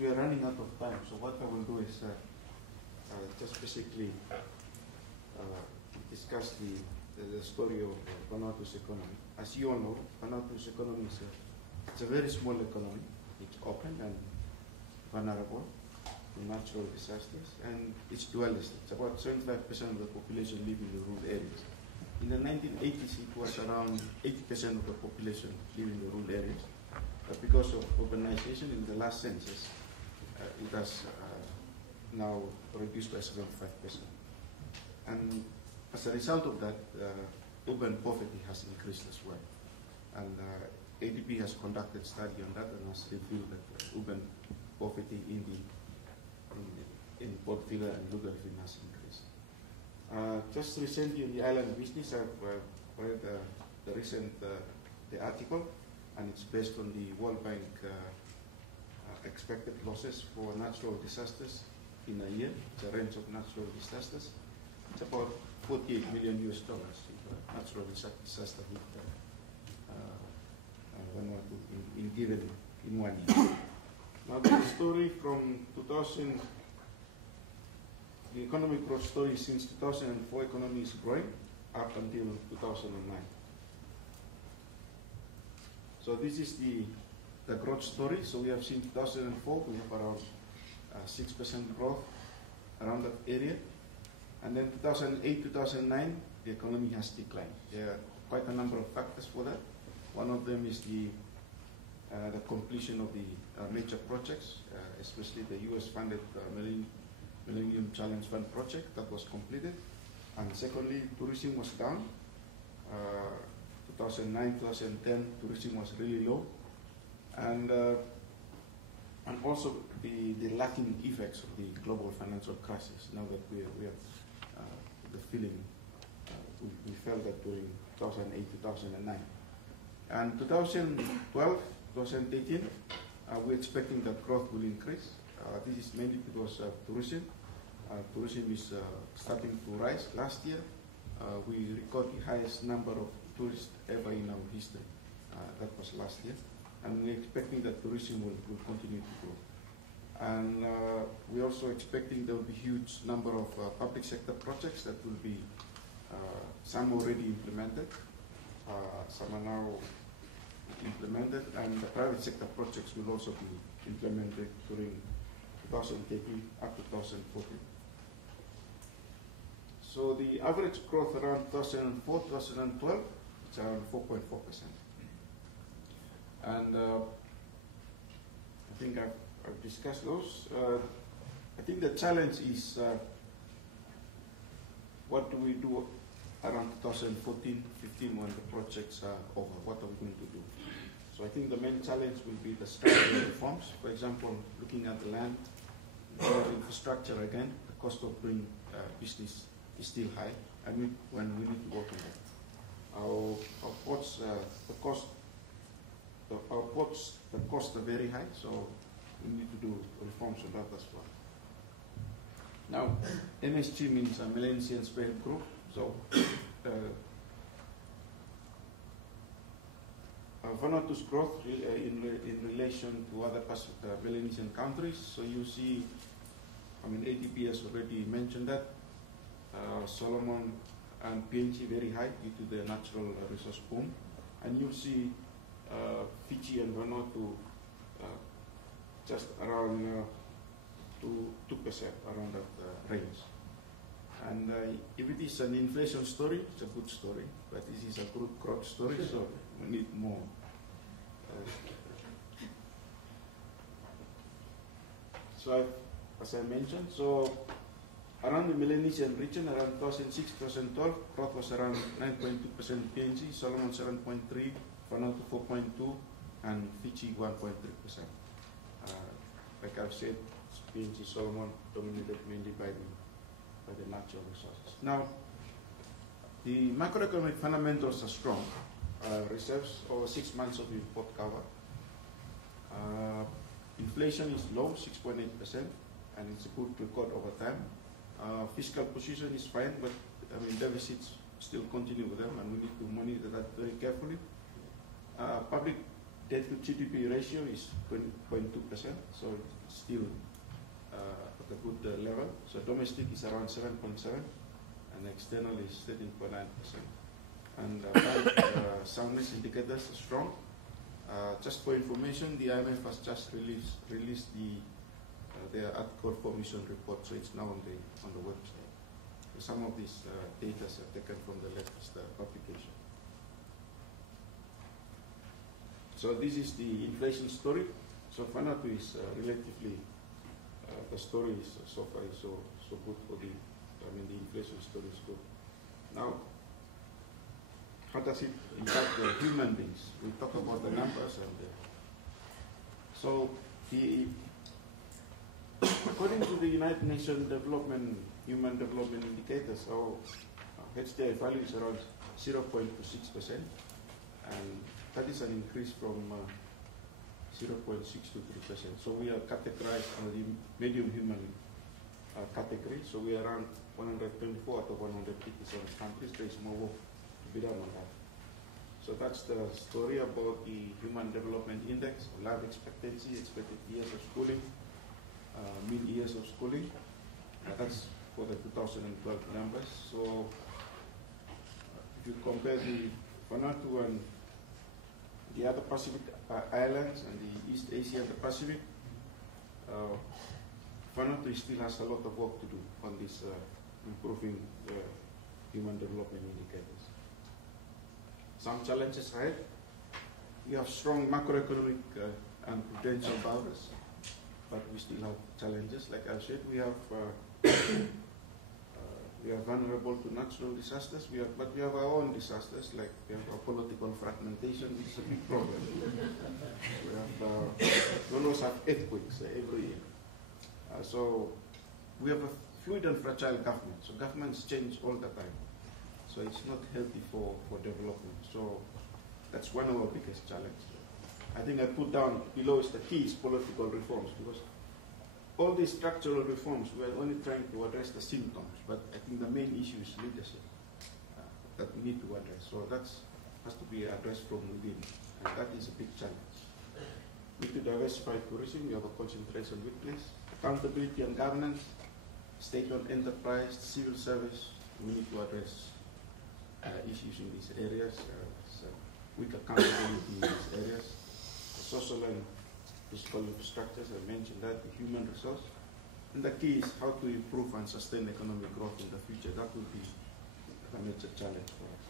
we are running out of time, so what I will do is just basically discuss the story of Vanuatu's economy. As you all know, Vanuatu's economy is it's a very small economy. It's open and vulnerable to natural disasters, and it's dualist. It's about 75% of the population live in the rural areas. In the 1980s, it was around 80% of the population live in the rural areas. But because of urbanization in the last census, it has now reduced by 75%. And as a result of that, urban poverty has increased as well. And ADB has conducted a study on that and has revealed that urban poverty in Port Vila and Lugalvin has increased. Just recently in the Island Business, I've read the recent the article, and it's based on the World Bank expected losses for natural disasters in a year. It's a range of natural disasters. It's about $48 million if a natural disaster hit Vanuatu in 1 year. Now the story from 2000, the economic growth story since 2004, economy is growing up until 2009. So this is the growth story. So we have seen 2004, we have around 6% growth around that area. And then 2008, 2009, the economy has declined. There are quite a number of factors for that. One of them is the completion of the major projects, especially the US-funded Millennium Challenge Fund project that was completed. And secondly, tourism was down. 2009, 2010, tourism was really low. And also the lacking effects of the global financial crisis. Now that we have the feeling, we felt that during 2008, 2009. And 2012, 2018, we're expecting that growth will increase. This is mainly because of tourism. Tourism is starting to rise. Last year, we recorded the highest number of tourists ever in our history. That was last year. And we're expecting that tourism will continue to grow. And we're also expecting there will be huge number of public sector projects that will be, some already implemented, some are now implemented, and the private sector projects will also be implemented during 2013 up to 2014. So the average growth around 2004, 2012, it's around 4.4%. And I think I've discussed those. I think the challenge is what do we do around 2014, 15 when the projects are over? What are we going to do? So I think the main challenge will be the structural reforms. For example, looking at the land, the infrastructure again, the cost of doing business is still high, and we need to work on that. Our ports, the costs are very high, so we need to do reforms on that as well. Now, MSG means Melanesian Spearhead Group. So, Vanuatu's growth in relation to other Melanesian countries. So you see, I mean, ADB has already mentioned that. Solomon and PNG very high due to the natural resource boom. And you see Fiji and Vanuatu just around 2% around that range. And if it is an inflation story, it's a good story, but this is a good growth story, so we need more. So as I mentioned, so around the Melanesian region, around 2006, 2012, growth was around 9.2% PNG, Solomon 7.3%, Vanuatu 4.2%, and Fiji 1.3%. Like I've said, PNG, Solomon dominated mainly by the natural resources. Now, the macroeconomic fundamentals are strong. Reserves over 6 months of import cover. Inflation is low, 6.8%, and it's a good record over time. Fiscal position is fine, but I mean deficits still continue with them, and we need to monitor that very carefully. Public debt to GDP ratio is 20.2%, so it's still at a good level. So domestic is around 7.7, and external is 13.9%. And bank soundness indicators are strong. Just for information, the IMF has just released their Article 4 mission report, so it's now on the website. So some of these data are taken from the latest publication. So this is the inflation story. So Vanuatu is relatively, the story is so far is so good for the inflation story is good. Now, how does it impact the human beings? We talk about the numbers and so according to the United Nations Human Development Indicators, our HDI value is around 0.26%, and that is an increase from 0.623%. So we are categorized under the medium human category. So we are around 124 out of 187 countries. There is more work to be done on that. So that's the story about the Human Development Index, life expectancy, expected years of schooling, mean years of schooling. That's for the 2012 numbers. So if you compare the Vanuatu and the other Pacific islands and the East Asia and the Pacific, Vanuatu still has a lot of work to do on this improving the human development indicators. Some challenges ahead. We have strong macroeconomic and prudential powers, but we still have challenges. Like I said, we are vulnerable to natural disasters, but we have our own disasters, like we have our political fragmentation, which is a big problem. We always have earthquakes every year. So we have a fluid and fragile government. So governments change all the time. So it's not healthy for development. So that's one of our biggest challenges. I think I put down below is the key is political reforms, because all these structural reforms, we are only trying to address the symptoms, but I think the main issue is leadership that we need to address. So that has to be addressed from within, and that is a big challenge. We need to diversify tourism. We have a concentration with place, accountability and governance, state-owned enterprise, civil service. We need to address issues in these areas, weak accountability in these areas, social and physical infrastructures, I mentioned that, the human resource. And the key is how to improve and sustain economic growth in the future. That will be a major challenge for us.